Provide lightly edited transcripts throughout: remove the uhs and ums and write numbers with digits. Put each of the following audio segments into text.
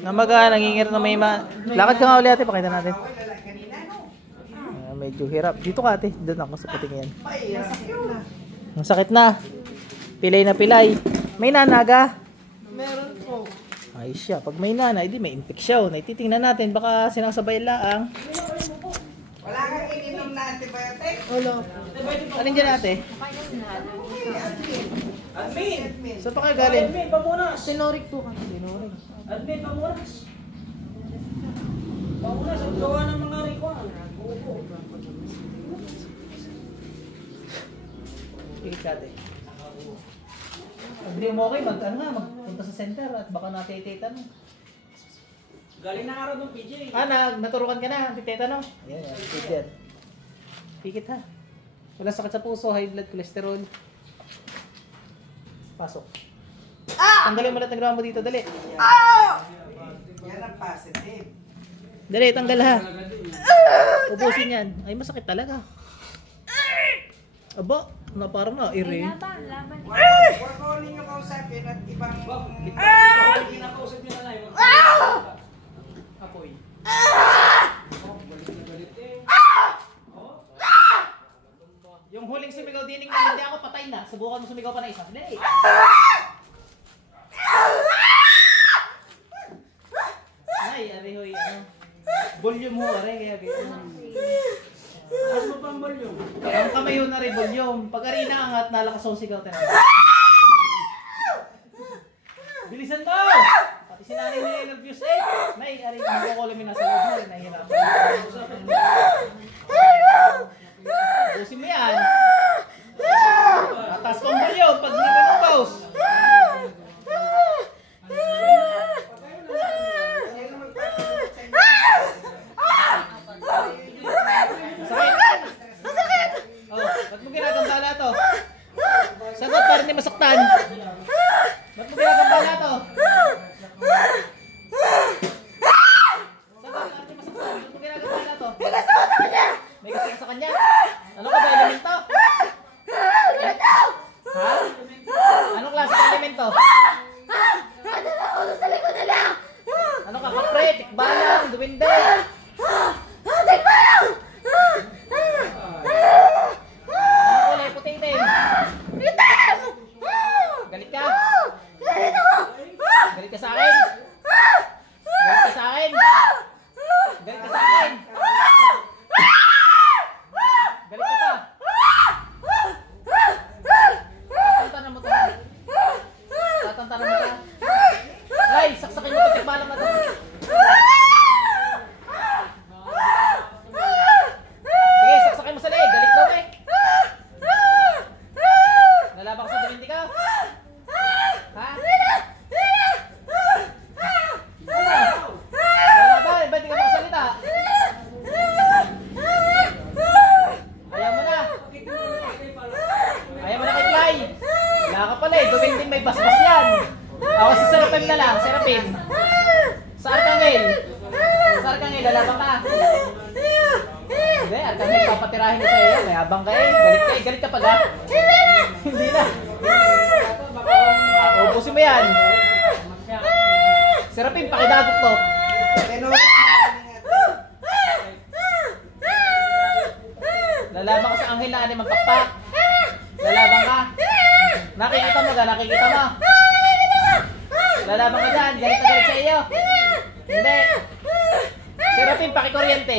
Namaga, nangingir na may lakad ka nga ulit ate, pakita natin. Medyo hirap. Dito ka ate, doon ako sa puting yan. Ang sakit na. Pilay na pilay. May nanaga? Meron po. Ay siya, pag may nana, hindi may infeksyon. Titingnan natin, baka sinasabay laang. Wala kang ininom na antibiotic? Wala. Alin dyan ate? Admin! Saan pa kayo galing? Admin, pamunas! Tenorik to ka. Tinuring. Admin, pamunas! Pamunas, ang gawa ng mga rikuan. Pikit ka ate. Pag hindi mo okay, magpunta sa center at baka natitita mo. Galing na araw ng PJ. Naturukan ka na, titeta no? Ayan, pikit yan. Pikit ha. Wala sakit sa puso, high blood, cholesterol. Pasok. Tanggalin mo lahat ng gramo mo dito, dali. Yan ang positive. Dali, tanggal ha. Ubusin yan. Ay, masakit talaga. Aba, parang na-iri. Huwag ko ulit nyo kausapin at ibang... Hindi na kausap nyo na lang. Apoy. Yung huling sumigaw dining na hindi ako, patay na. Subukan mo sumigaw pa na isa. Dali. Ay, arihoy, volume ho, are, kaya Ano mo pang volume? ang kamay ho na rin volume. Pag arena angat, nalakas ang sigaw tayo. Bilisan mo! Pati si nanay na nervous eh. Nay, ari, hindi ko alam yung nasa loob mo, nahihirapan. Busin mo yan. Atas kong volume, pag hindi mo ng pause. Ba't mo ginagambala to? Sagot para hindi masaktan. Ba't mo ginagambala to? Sagot para hindi masaktan. Ba't mo ginagambala to? May kasama sa kanya! May kasama sa kanya? Ano ka ba, elemento? Ha? Anong klase ng elemento? Ano ka, kapre, tikbalang, duwinde? Galit ka? Galit ka sa akin? Galit ka sa akin? Galit ka sa akin? Galit ka pa? Tatantanan mo to. Tatantanan mo to. Ay, saksakin mo ito. Tikbalang na to. Sige, saksakin mo sa leeg. Galit daw eh. Nalaban ka sa dumindi ka? Ha? Nalaban? Ba't di ka makasalita? Ayaw mo na. Ayaw mo na kay Clay. Wala ka pala eh. Dumindi may basbas yan. Ako sa Serapim na lang. Serapim. Sa Arcangel. Sa Arcangel, lalaban ka. Hindi, Arcangel papatirahin na sa iyo. May habang ka eh. Galit ka pag ha? Hindi na. Ubusin mo yan. Serapim, pakidagok to. Lalaban ka sa anghel na animang pakpak. Lalaban ka. Nakikita mo ka, nakikita mo. Lalaban ka dyan, galit na galit sa iyo. Hindi. Serapim, pakikuryente.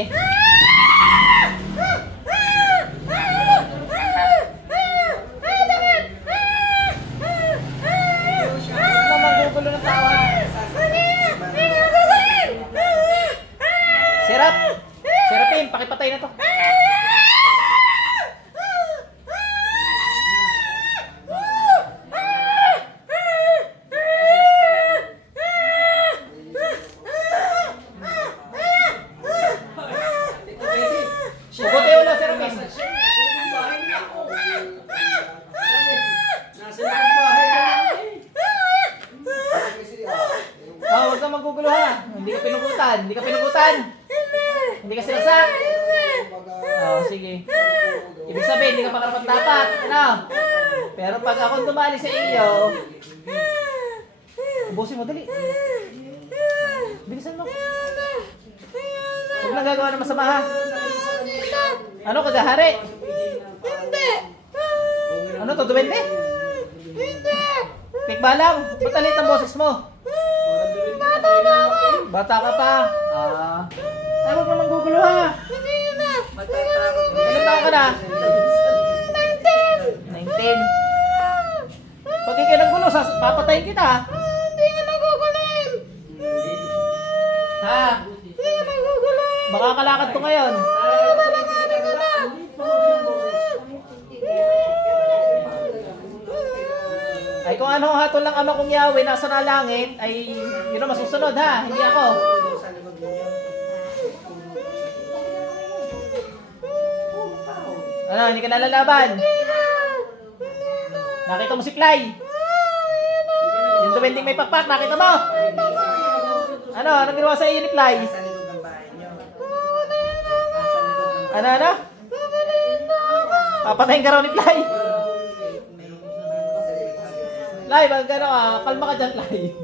Gulo ng tawa. Serapim, pakipatay na to. Pugote ulo, Serapim. Huwag kang magugulo ha. Hindi ka pinukutan. Hindi ka sinaksak. Sige. Ibig sabihin, hindi ka pa karapat dapat. Ano? Pero pag ako tumali sa iyo, ubusin mo dali. nagagawa ng masama ha? Ano kagahari? Hindi. Ano to, duwende? Hindi. Tikbalang, ba't alit ang boses mo? Bata na ako. Bata ka pa. Ay, huwag naman gugulo ha. Hindi na. Ilan taon ka na? 19. 19. Pag ikaw naggulo, papatayin kita ha. Hindi ka nagugulin. Ha? Hindi ka nagugulin. Makakalakad to ngayon. Ay kung ano hatol ng ama kong Yahweh nasa nalangit, ay yun ang masusunod ha, hindi ako. Ano, hindi ka nalalaban? Nakita mo si Clay? Yung duwending may pakpak, nakita mo? Ano, anong ginawa sa iyo ni Clay? Sa likod ng bahay niyo. Ano? Papatayin ka raw ni Clay. Lai, bang gano ka? Kalma ka dyan, Lai.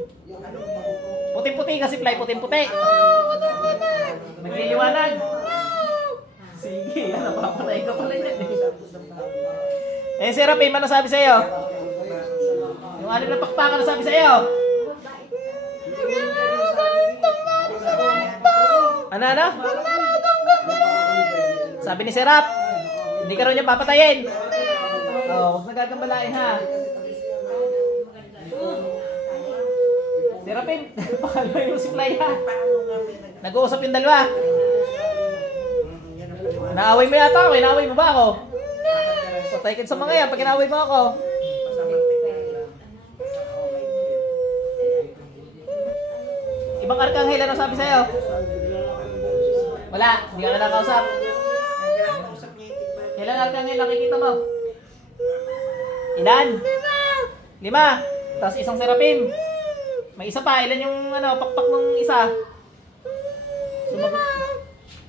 Puting-puti kasi, Lai. Puting-puti. Nagliliwanag. Sige, ano, papatay ka pala yan. Eh, si Rapim, ano sabi sa'yo? Yung anim na pakpakan na sabi sa'yo? Ano? Sabi ni Serap, hindi ka raw niya papatayin. Oh, huwag nagagambalain ha. Serapin, pakalma yung si Clay ha. Nag-uusap yung dalawa. Naaway mo yata ako, inaaway mo ba ako? Patay ka sa mga yan pag inaaway mo ako. Ibang arkanghel, ano sabi sa'yo? Wala, hindi ka nakausap. Kailan arkanghel nakikita mo? Ilan? 5. Tapos isang serapim. May isa pa, ilan yung ano, pakpak ng isa? Sumagot.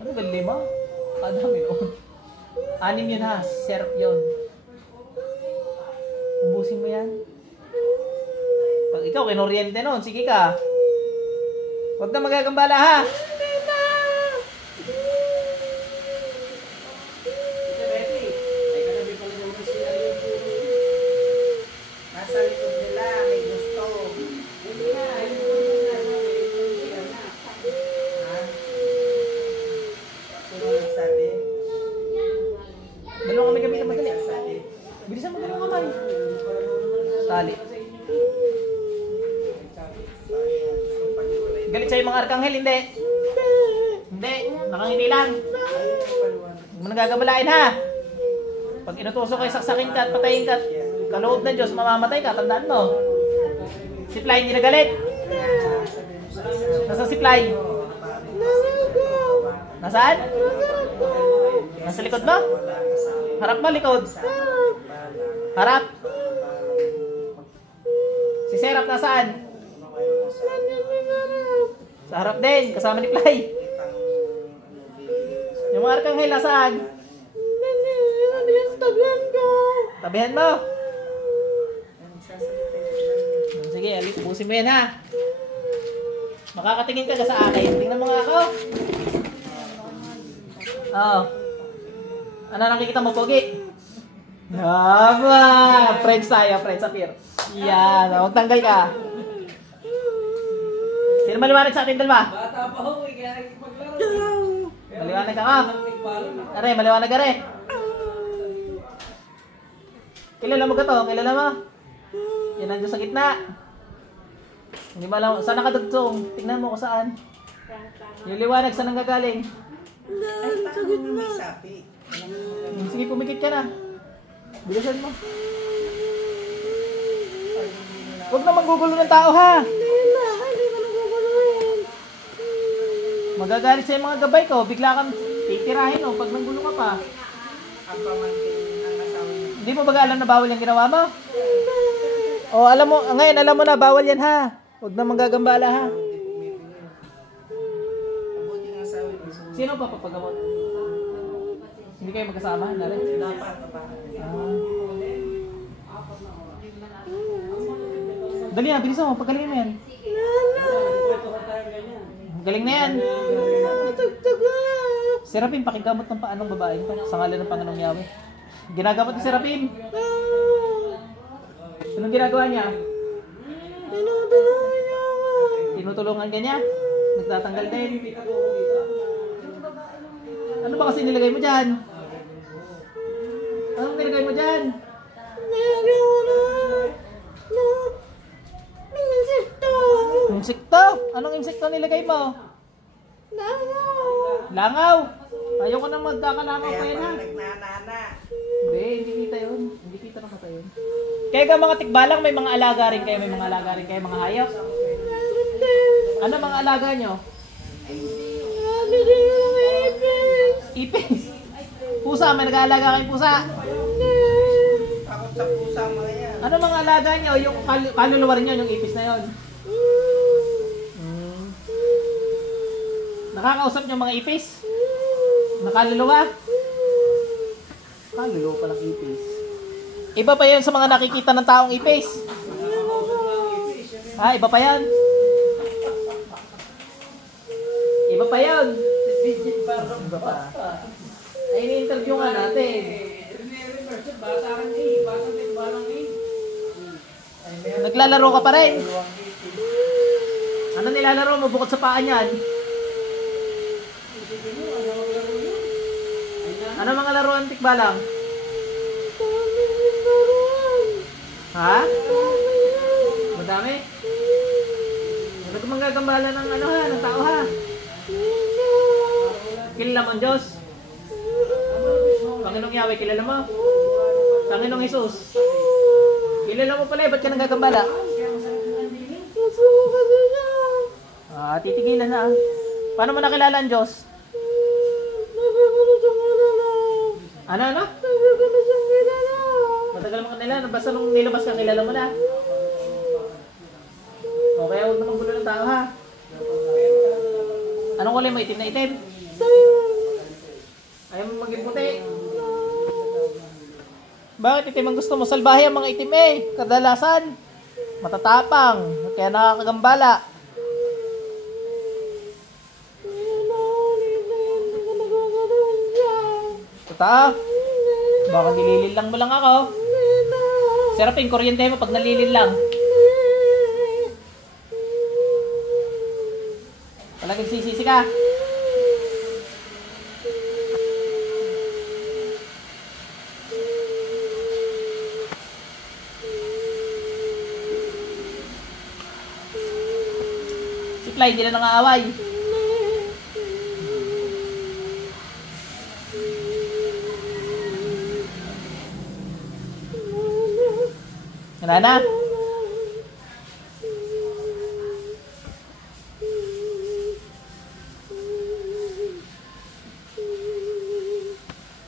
Ano ba, 5? Kadami noon. 6 yun ha, serap yun. Ubusin mo yan. Pag ikaw, kinoriente nun, sige ka. Huwag na magagambala ha. Nasa likod nila, may gusto. Dalawang kamay gamitin madali. Bilisan mo dalawang kamay. Tali. Galit sa'yo mga arkanghel, hindi? Hindi, nakangiti lang. Huwag mo nagagabalain ha. Pag inutuso kayo, saksakin ka at patayin ka, kaloob ng Diyos, mamamatay ka, tandaan mo. Si Fly hindi nagalit. Nasaan si Fly? Nasaan? Nasa likod mo? Harap mo, likod? Harap? Si Serap nasaan? Sa harap din, kasama ni Fly. Yung mga arkanghel nasaan? Tabihan mo. Sige, alik, ubusin mo yan ha. Makakatingin ka sa akin. Tingnan mo nga ako. Oo. Ano nakikita mo, Pogi? Tama! Friends tayo, friends appear. Yan, huwag tanggal ka. Sino maliwanag sa atin, dalawa? Bata pa ho, kaya maglaro. Maliwanag ka ka. Are, maliwanag ka rin. Kilala mo ka to? Kilala mo? Yan nandiyo sa gitna. Hindi ba alam, saan nakadugtong? Tingnan mo kung saan. Yung liwanag, saan nanggagaling? Ay, paano may sapi? Sige, pumikit ka na. Bilisan mo. Huwag na manggugulo ng tao ha. Magagalit sa mga gabay ko. Bigla kang titirahin o pag nanggulo ka pa. Ang pamangkin ang nasawi niya. Hindi mo ba alam na bawal yung ginawa mo? O alam mo, ngayon alam mo na bawal yan ha. Huwag na manggagambala ha. Mabuti ang asawa niya. Sino pa papagamot? Hindi kayo magkasama? Nari? Dapat kapahan. Dali na, bilisan mo. Pagkalingin mo yan. Galing na yan. Tagtagan. Serapin, pakigamot ng paanong babaeng to. Sa ngalan ng Panginoong Yahweh. Ginagamot ni Serapin. Anong ginagawa niya? Tinutulungan niya ako. Tinutulungan ka niya? Nagtatanggal din. Ano ba kasi nilagay mo dyan? Anong nilagay mo dyan? Nilagyan ko na. Ng insekto. Insekto? Anong insekto nilagay mo? Langaw. Langaw? Ayaw ko nang magkakalangaw Kaya pa yan ha. pala nagnanana. Hindi kita yun. Hindi kita nakata yun. Kaya ka mga tikbalang may mga alaga rin kayo, may mga alaga rin kayo, mga hayop. Meron din. Ano mga alaga nyo? Marami din yung ipis. Ipis. Pusa, may nag-aalaga kayong pusa. Takot sa pusa mga yan. Ano mga alaga nyo? Yung kaluluwa rin yun, yung ipis na yun. Nakakausap nyo mga ipis? Nakaluluwa? Kaluluwa palang ipis. Iba pa yun sa mga nakikita ng taong ipis. Ha, iba pa yan. Iba pa yun. Iba pa. Ay, ini-interview nga natin. Naglalaro ka pa rin. Ano nilalaro mo bukod sa paa niyan? Ano mga laruan tikbalang? Ha? Madami? Ano ka manggagambala ng ano ha, ng tao ha? Kilala mo ang Diyos? Panginoong Yahweh, kilala mo? Panginoong Jesus? Kilala mo pala eh, ba't ka nanggagambala? Nasuka niya. Titigilan na. Paano mo nakilala ang Diyos? Sabi ko na siyang kilala. Ano? Sabi ko na siyang kilala. Matagal mo kanila, basta nung nilabas ka, kilala mo na. O kaya huwag naman gulo ng tao ha. Anong kulay mo? Itim na itim? Ayaw mo maging puti. Bakit itim ang gusto mo? Salbahe ang mga itim eh. Kadalasan. Matatapang. Kaya nakakagambala. Totoo? Baka nililin lang mo lang ako. Serapin, kuryente mo pag nalilin lang. Palaging sisisi ka. Si Fly, hindi na nangaaway. Wala na.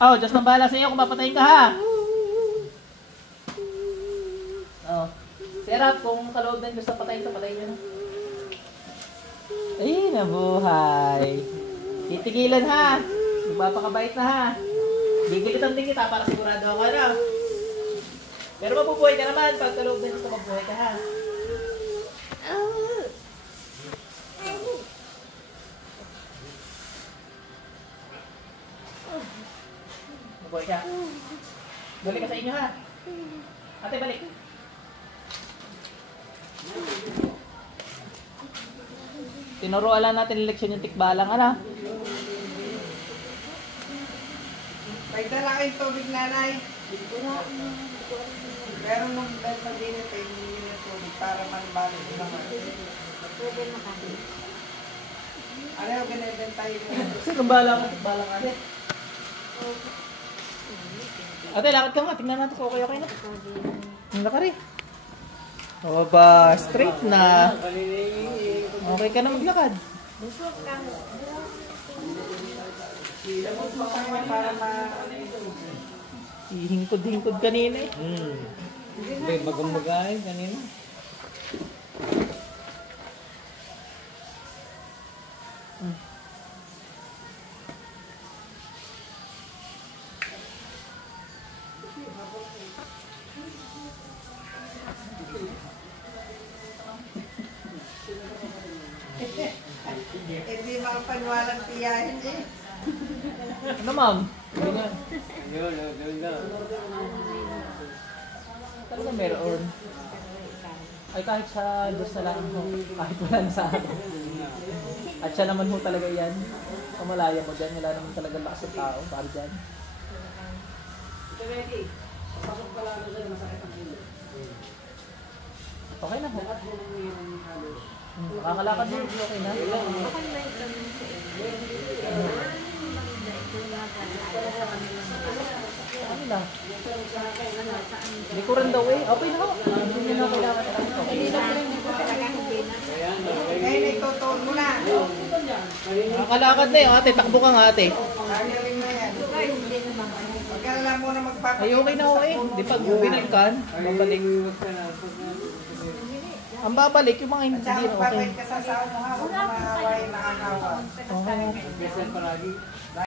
Oh, Diyos nang bahala sa iyo kung mapatayin ka ha. Oh. Serap, kung kaloob ng Diyos na patayin ka, patayin nyo na. Ay, nabuhay. Titigilan ha. Magpapakabait na ha. Gigilitan din kita para sigurado ako na. Pero mabubuhay ka naman pag kaloob ng Diyos na mabuhay ka ha. Mabuhay ka. Balik ka sa inyo ha. Ate, balik. Tinuruan lang natin leksyon yung tikbalang ano. May dala kayong tubig, nanay. Pero nung dahil mag-init ay hindi ng tubig para manbalik naman. Pwede makati. Ano yung binibenta yun? Kasi tikbalang ate. Ate, lakad ka nga. Tingnan natin kung okay na. Ang laka rin. O ba, straight na. Okay ka na maglakad. Para Hingkod-hingkod kanina eh. Hindi, bagang-bagahin kanina. Hindi makapaniwalang tiyahin eh. Ano ma'am? Hindi nga. Talaga meron. Ay kahit sa Diyos na lang ho. Kahit wala na sa akin. At siya naman ho talaga yan. Kamalaya mo dyan. Wala naman talaga lakas ng tao. Para dyan. Okay na ho. Nakakalakad mo. Okay na. Bakit may ganun sa Ano na? Likuran daw eh. Okay na ho. Hindi nyo na kailangan. Okay na. Ngayon itutuon mo na. Nakakalakad na yun ate. Takbo ka nga ate. Kagaling na yan. Huwag ka na lang muna magpapakita. Ay okay na ho eh. Di pag binalikan. Babalik. Ang babalik yung mga hindi At saka okay. magpapakita ka sa asawa mo ha. Huwag mo maawain nakakawa. Okay.